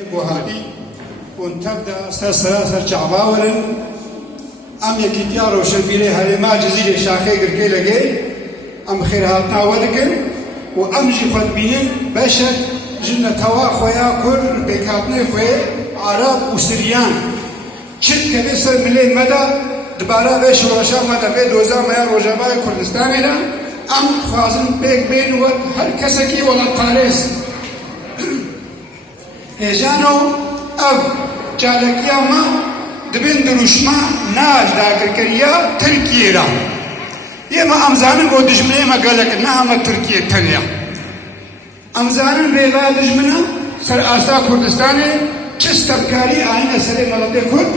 وهادي ونتبدا سلسله شعباورن ام يكيتيار وشبيله هرما جزيره شاخي غركيلغي ام خيراتنا ودكن وامجي خدبين بشت جنة توا خويا كر بكاتني خوي عرب وسريان شت كبسر ملي مدى دبارا بيش ورشا مدى بي دوزا ميا روجاباي كردستان هنا ام خوازن بيك بين هر كسكي ولا قارس هجانو اب جالكيا ما دبن دروشما ناج داگر كريا تركيا را يما امزانن بو دجمنه ما قالك نعم تركيا تنيا امزانن ريلا دجمنه سر آسا كردستاني چستبكاري آئين سر ملده كرد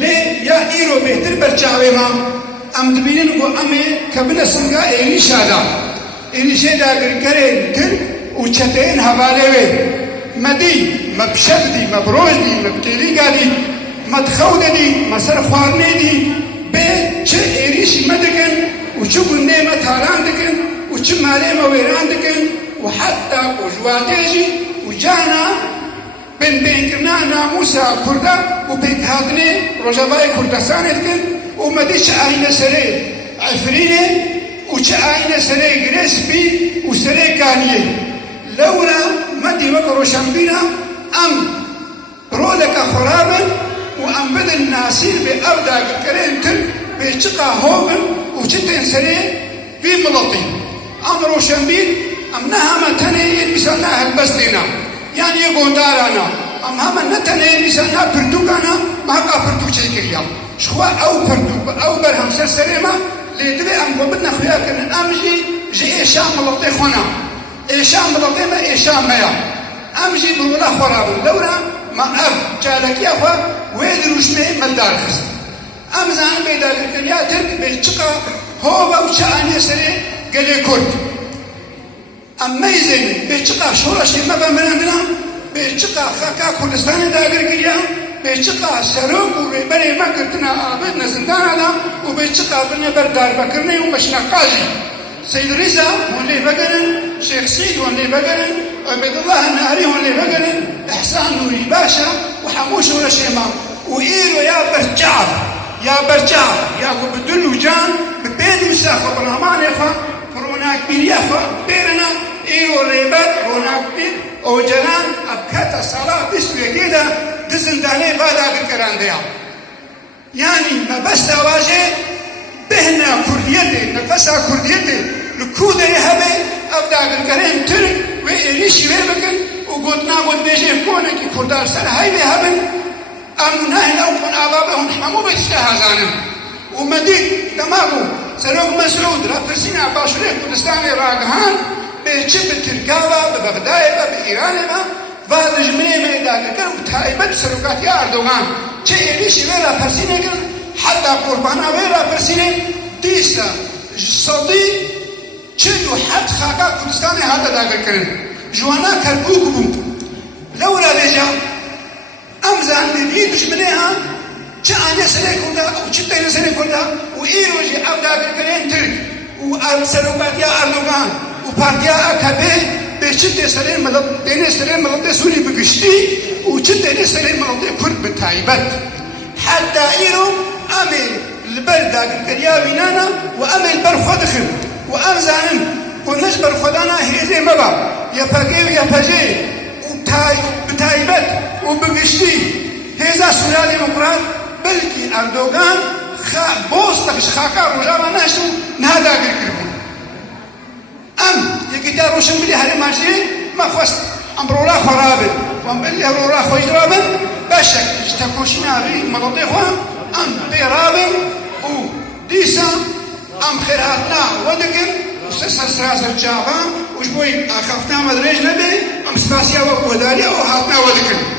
لي يا ايرو بهتر برچاوه ما ام دبينن کو امه كبن سنگا ايني شادا ايني شادا داگر ترك وچتين حواله وي مدي مبشدي مبروجدي مبتيلي قالي متخوددي مسر خوارنيدي بي چه ايريشي مدكن وچه قنده متاران دكن وچه مالي مويران دكن وحتى وجواتيجي وجانا بين بينكنا ناموسا كردا وبيك هادني رجباي كردستان دكن ومدي چه آينة سري عفريني وچه آينة سري غريسبي وسري قانيه لولا مدي وقرو شمبينا ام رولك خرابا وام بدل ناسير بأبدا كرين تر بيشقا هوغن وشتين سري في ملطي ام روشنبين ام نهما تنين مثلنا هلبستينا يعني يقول دارانا ام هما نتنين مثلنا پردوكانا ماكا پردوك شيكريا شخوا او پردوك او برهم سرسريما ليدوي ام قبلنا خويا كرن امجي جي ايشام ملطي خونا ايشام ملطي ما ايشام ميا امجي برولا خرابا لورا ما اب جالك يا اخوة ويدروش مهم الدار خست امزان بيدا الكريا ترك بيشقا هو وشاني سري قلي كرد اما يزيني بيشقا شورشي ما بمرندنا بيشقا خاكا كردستان داقر كريا بيشقا سروق وريبري ما كرتنا آبدنا زندان هذا وبيشقا بنا بردار بكرني ومشنا قاجي سيد رزا هون لي بقرن شيخ سيد هون لي بقرن عبد الله النهري هون لي بقرن احسان نوري باشا وحموش ولا شيما وإيرو يا برجعر يا برجعر يا بدل وجان ببيد مساخة برهمان يخا بروناك بير يخا بيرنا إيرو ريبات روناك بير أو جنان أبكات الصلاة بسوية كده دزن داني فادا بالكران ديا يعني ما بس دواجه بهنا كرديتي نفسها كرديتي لكودة يهبي أبدا بالكريم ترك وإليشي ويبكن وقلنا قد بيجي كونك كردار سنة هاي بيهبن أمو ناهل أو كن آبابهم حمو بيتشتها زانم ومديد دماغو سروق مسعود رافرسينا باشريك كردستاني راقهان بيجب تركاوا ببغدايبا بإيرانيبا فهذا جميع ميدان كان وتايبت سروقات يا أردوغان چه إليشي ويرا فرسيني كن حتى قربانا ويرا فرسيني ديسا صدي چلو حد خاكا كردستاني هذا داقر كرن جوانا كربوك بوم لولا لجا امزان بفي دشمنيها چه آنيا سري كندا او چه تيني سري كندا و ايرو جي او داقر كرن ترك و سروقات يا أردوغان و پارتيا اكبه بچه تيسرين ملط تيني سرين ملط سوري بگشتي و چه تيني سرين ملط كرد بتايبت حتى ايرو امي البرد داقر كريا وينانا وامي البر خدخن وامزانن ونجبر خدانا هيزي مبا يفاقي ويفاجي بتايبت وبقشتي هيزا سلالي مقران بلكي أردوغان بوستخش خاكا رجاما ناشتو نهادا قرقربون يكيدا روشن بلي هاري ماجي ما خوست امبرولا خرابن وامبلي هرولا خويجرابن باشك اشتكوشنا بي ملطي خوان بيرابن وديسا خيراتنا ودقن وستسر سراسر جابان وشبوي أخفنا مدريج نبي سباسيا وقوداليا وهاتنا ودقن